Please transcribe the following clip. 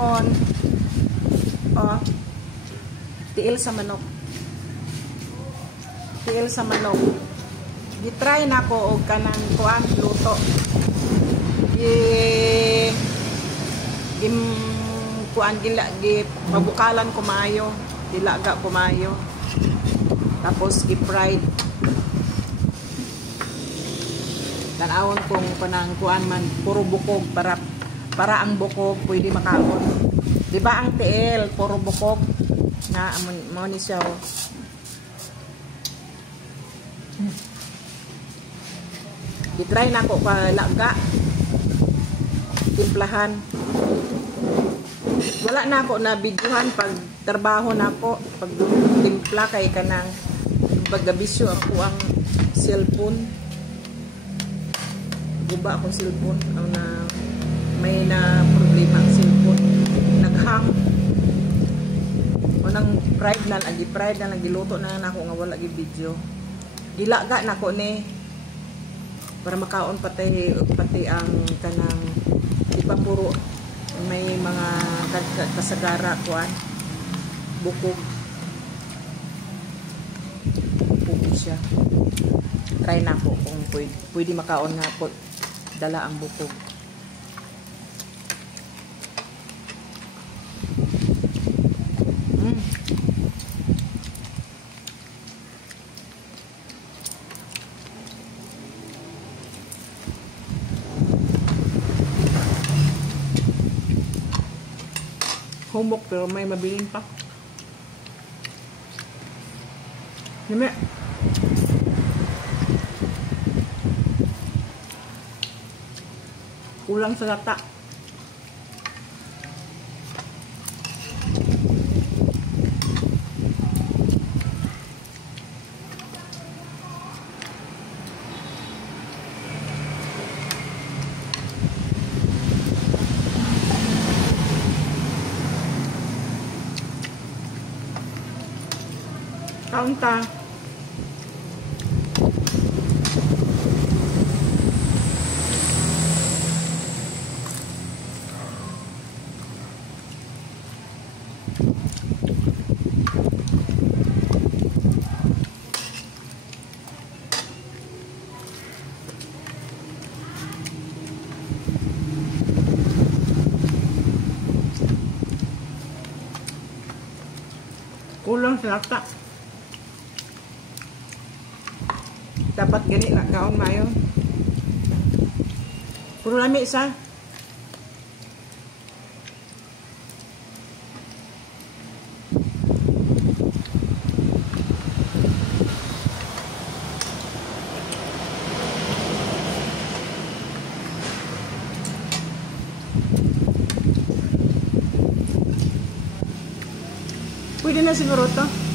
hamon. Oh. Tiil sa manok. Tiil sa manok. Gitry na ko og kanang kuan luto. Kuan gila pabukalan ko maayo, dilaga ko maayo. Tapos i-fried. Tanawon kung kanang kuan man puro bukog para ang bukog pwede makaon. Di ba ang tiil puro bukog na mo ni siya. I-try na ko kalaga. Timplahan. Wala na ako na videohan pag trabaho na ako, pag timpla kay kanang pagabisyo ako ang cellphone. Guba akong cellphone ang na may na problema ang cellphone. Naghang. Unang fried na lagi giluto na ako nga wala gi video. Gilaga na ko ni para makaon pati ang kanang iba puro may mga kasagara kuan bukog siya. Try na ko kung pwede makaon nga po dala ang bukog. Humok pero may mabilin pa. Nime. Kulang sa lata. Kaunta. Kulang sa lata. Dapat gani na kaon mayo. Puro lami isa. Pwede na siguro to.